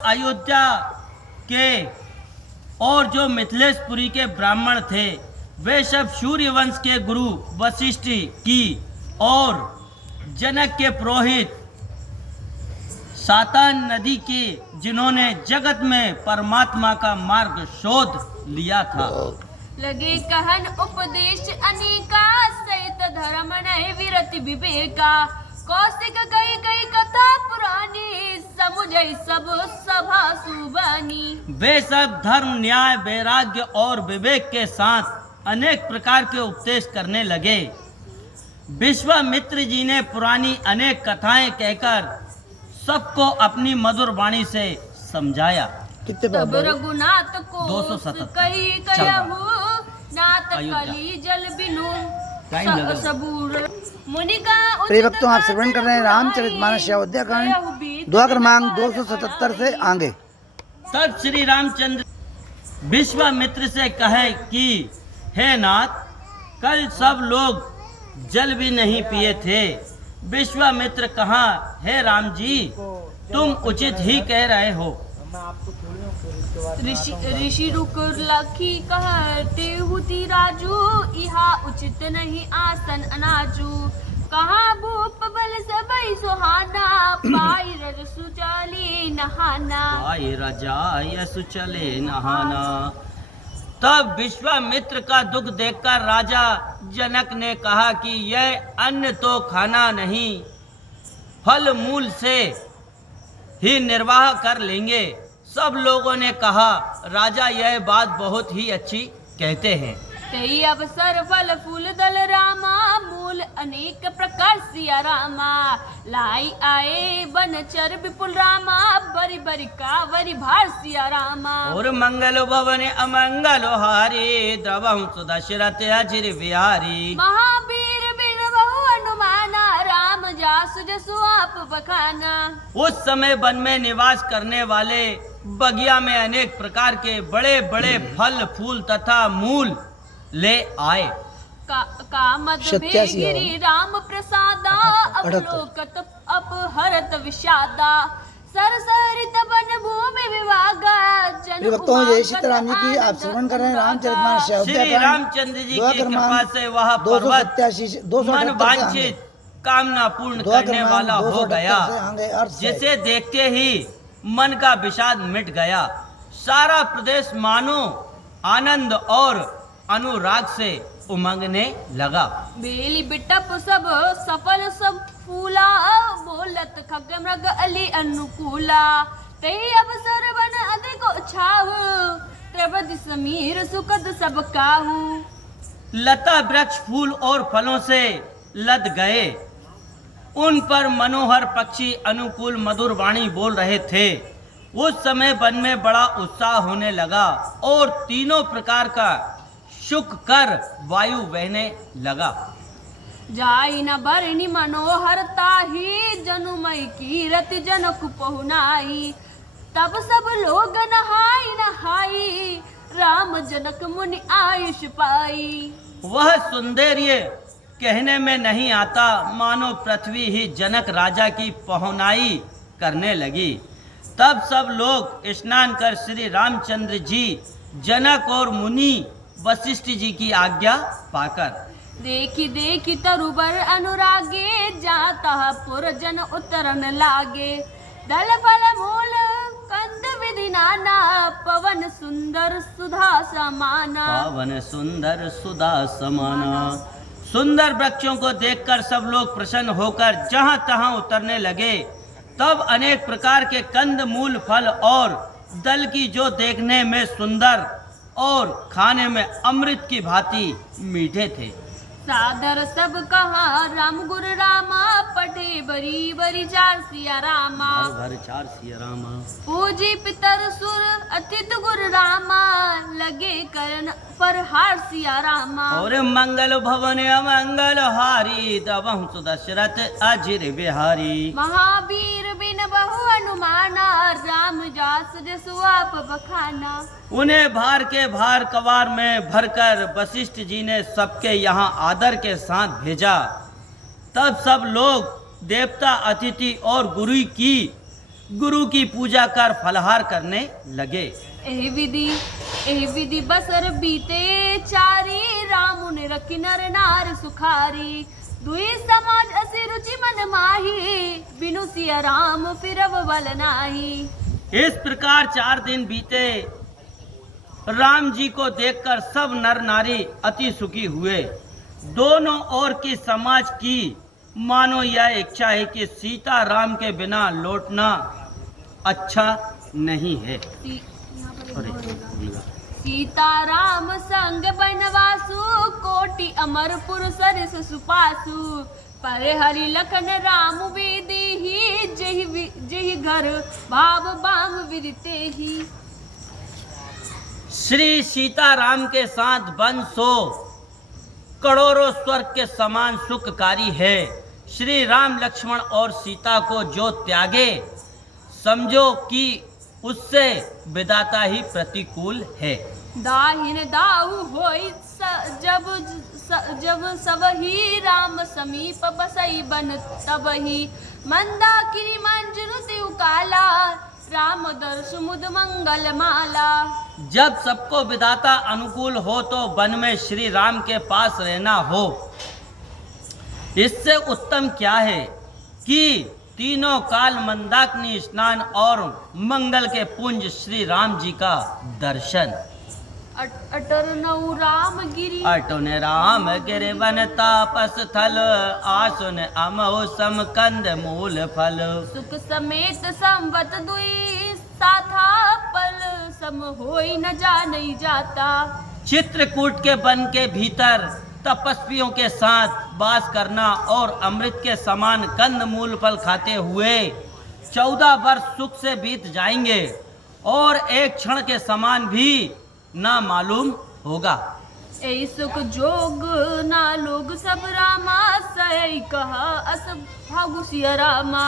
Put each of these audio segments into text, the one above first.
अयोध्या के और जो मिथिलेशपुरी के ब्राह्मण थे वे सब सूर्यवंश के गुरु वशिष्ठ की और जनक के पुरोहित सातन नदी के जिन्होंने जगत में परमात्मा का मार्ग शोध लिया था। लगे कहन उपदेश अनेका सहित धर्म नहीं विरति विवेका कौशिक कई कई कथा पुरानी समुझई सब सभा सुबानी। वे सब धर्म न्याय वैराग्य और विवेक के साथ अनेक प्रकार के उपदेश करने लगे। विश्वामित्र जी ने पुरानी अनेक कथाएं कहकर सबको अपनी मधुर वाणी से समझाया। तब रघुनाथ को 277 कही कहू नाथ कली जल बिनु सबूर मुनि का प्रिय भक्तों, आप श्रवण कर रहे हैं रामचरितमानस अयोध्या कांड, दुआ क्रमांक 277 से आगे। तब श्री रामचंद्र विश्वामित्र से कहे कि हे नाथ, कल सब लोग जल भी नहीं पिए थे। विश्वामित्र कहा, हे राम जी, तुम उचित ही कह रहे हो। ऋषि रुक लखी कहते हुती राजू इहा उचित नहीं आसन अनाजू कहा भूप बल सबई सुहाना पाई रज सुचले नहाना पाई रजा यसु चले नहाना। तब विश्वामित्र का दुख देखकर राजा जनक ने कहा कि यह अन्न तो खाना नहीं, फल मूल से ही निर्वाह कर लेंगे। सब लोगों ने कहा, राजा यह बात बहुत ही अच्छी कहते हैं। कई अवसर फल फूल दल रामा मूल अनेक प्रकार सिया रामा लाई आए बनचर विपुल रामा बरी बरी कावरी भार सिया रामा। और मंगल भवन अमंगल हारी द्रवहु सुदशरथ अचिर बिहारी। महावीर बिन बहु अनुमाना राम जासु जसु आप बखाना। उस समय वन में निवास करने वाले बगिया में अनेक प्रकार के बड़े बड़े फल फूल तथा मूल ले आए। कामद गिरी राम प्रसादा अवलोकत अपहरत विषादा सरसरित वन भूमि विभागा जन भक्तों, जय सीताराम जी की आप श्रवण कर रहे हैं रामचरितमानस अयोध्या श्री रामचंद्र जी की कृपा से वह पर्वत मन वांछित कामना पूर्ण करने वाला हो गया, जिसे देखते ही मन का विषाद मिट गया। सारा प्रदेश मानो आनंद और अनुराग से उमंगने लगा। बेली बिटप सब सफल सब फूला बोलत खग मृग अली अनुकूला ते अवसर बन अधिक छाव त्रिवद समीर सुखद सब काहू। लता वृक्ष फूल और फलों से लद गए, उन पर मनोहर पक्षी अनुकूल मधुर वाणी बोल रहे थे। उस समय वन में बड़ा उत्साह होने लगा और तीनों प्रकार का शुक कर वायु बहने लगा। जाई न बरनी मनोहरता ही जनुमय कीरति जनक पहुनाई तब सब लोग नहाई नहाई राम जनक मुनि आयुष पाई। वह सौंदर्य कहने में नहीं आता, मानो पृथ्वी ही जनक राजा की पहुनाई करने लगी। तब सब लोग स्नान कर श्री रामचंद्र जी जनक और मुनि वशिष्ठ जी की आज्ञा पाकर देखी देखी तरुबर अनुरागे जाता पुरजन उतरन लागे दल फल मूल कंद विधि नाना पवन सुंदर सुधा समाना। पावन सुंदर सुधा समाना। सुंदर वृक्षों को देखकर सब लोग प्रसन्न होकर जहां तहां उतरने लगे। तब अनेक प्रकार के कंद मूल फल और दल की जो देखने में सुंदर और खाने में अमृत की भांति मीठे थे। सादर सब कहा राम गुर रामा पढ़े बरी बरी चार सिया रामा घर चार सिया रामा पूजी पितर सुर अतिथ गुर रामा लगे करन फरहार सिया रामा। और मंगल भवन अमंगल हारी द्रवहु सुदशरथ अचिर बिहारी। महावीर बिन बहु अनुमाना राम जास जसु आप बखाना। उन्हें भार के भार कवार में भरकर वशिष्ठ जी ने सबके यहाँ आदर के साथ भेजा। तब सब लोग देवता अतिथि और गुरु की गुरु की पूजा कर फलहार करने लगे। एहि विधि बसर बीते चारी, राम ने रखी नर नार सुखारी। दुई समाज असी रुचि मन माही, बिनु सिया राम फिरव बल नाही। इस प्रकार 4 दिन बीते। राम जी को देखकर सब नर नारी अति सुखी हुए। दोनों ओर की समाज की मानो यह इच्छा है कि सीता राम के बिना लौटना अच्छा नहीं है। सीता राम संग बनवासु, कोटि अमरपुर सरिस सुपासु। पर हरि लखन राम विदि ही, जेहि घर भाव बाम विदिते ही। श्री सीता राम के साथ वन सो करोड़ों स्वर्ग के समान सुखकारी है। श्री राम लक्ष्मण और सीता को जो त्यागे, समझो कि उससे विधाता ही प्रतिकूल है। दाहिन दाऊ होई जब सब ही, राम समीप बसई बन तबही। मंदाकिनी मंजनु तिउ काला, राम दर्श मुद मंगल माला। जब सबको विधाता अनुकूल हो तो वन में श्री राम के पास रहना हो। इससे उत्तम क्या है कि तीनों काल मंदाकिनी स्नान और मंगल के पुंज श्री राम जी का दर्शन। अटर नौ राम गिरी, अटुन राम गिरि वन तापस थल, आसुन अमहु सम कंद मूल फल। सुख समेत संवत दुई, साथा पल सम होई न जाने जाता। चित्रकूट के वन के भीतर तपस्वियों के साथ वास करना और अमृत के समान कंद मूल फल खाते हुए 14 वर्ष सुख से बीत जाएंगे और एक क्षण के समान भी ना मालूम होगा। ऐ सुख जोग ना लोग सब रामा, सही कहा अस भागु सिया रामा।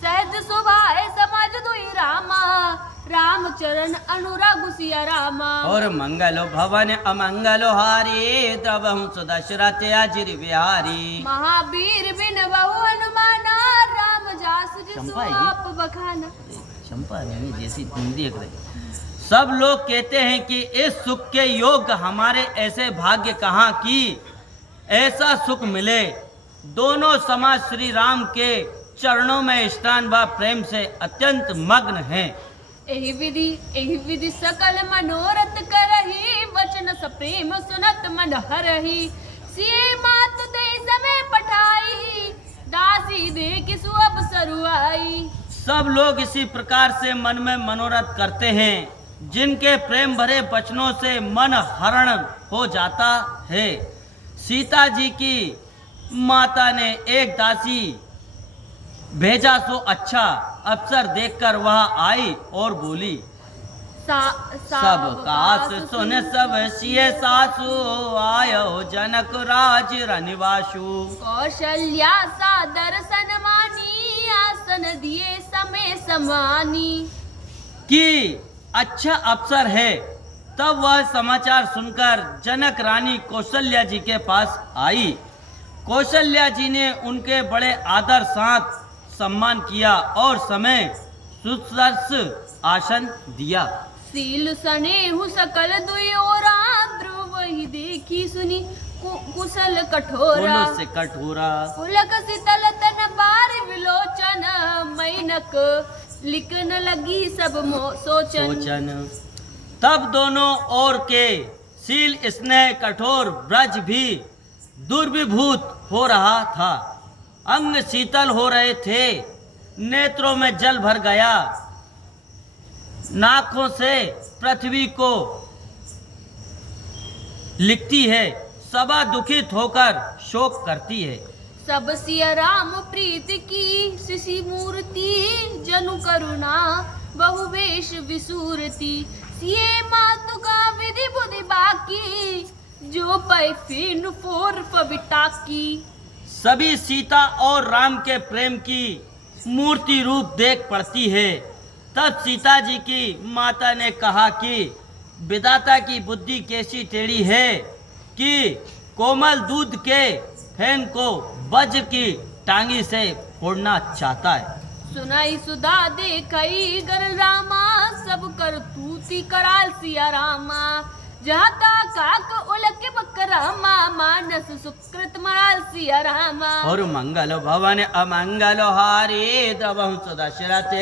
सहज शोभाए समाज दुई रामा, राम चरण अनुराग सिया रामा। और मंगलो भवन अमंगलो हारी, द्रवहु सुदशरथ अजिर बिहारी। महावीर बिन बहु हनुमाना, राम जास जिसु आप बखाना। चंपा रानी जैसी हिंदी एक रही। सब लोग कहते हैं कि इस सुख के योग्य हमारे ऐसे भाग्य कहाँ कि ऐसा सुख मिले। दोनों समाज श्री राम के चरणों में स्नान व प्रेम से अत्यंत मग्न हैं। एहि विधि सकल मनोरथ करही, वचन सप्रेम सुनत मन हरही। सिए मात ते समय पठाई, दासी दे किसु अवसर आई। सब लोग इसी प्रकार से मन में मनोरथ करते हैं, जिनके प्रेम भरे वचनों से मन हरण हो जाता है। सीता जी की माता ने एक दासी भेजा सो अच्छा अवसर देखकर वह आई और बोली, सब कास सुन सब सिए सासु, आयो जनक राज रनिवासु। कौशल्या सादर सन्मानी, आसन दिए समय समानी। कि अच्छा अवसर है। तब वह समाचार सुनकर जनक रानी कौशल्या जी के पास आई। कौशल्या जी ने उनके बड़े आदर साथ सम्मान किया और समय सुदर्श आसन दिया। सील सनेहु सकल दुई ओरा, ध्रुव ही देखी सुनी कुशल कठोरा। से कठोरा पुलक शीतल तन बार विलोचन, मैनक लिखन लगी सब सोचन। तब दोनों ओर के सील स्नेह कठोर ब्रज भी दुर्विभूत हो रहा था। अंग शीतल हो रहे थे, नेत्रों में जल भर गया, नाकों से पृथ्वी को लिखती है, सभा दुखित होकर शोक करती है। सब सिया राम प्रीति की शिशि मूर्ति, जनु करुणा बहु वेश विसूरती। सिए मातु का विधि बुद्धि बाकी, जो पै फिन फोर फबिटा की। सभी सीता और राम के प्रेम की मूर्ति रूप देख पड़ती है। तब सीता जी की माता ने कहा कि विधाता की बुद्धि कैसी टेढ़ी है कि कोमल दूध के फैन को वज्र की टांगी से फोड़ना चाहता है। सुनाई सुधा देखई गर रामा सब कर तूती कराल सिया रामा जाता काक उलक बकरामा मानस सुकृत मराल सिया रामा और मंगल भवन अमंगल हारी द्रवहु सुदशरथ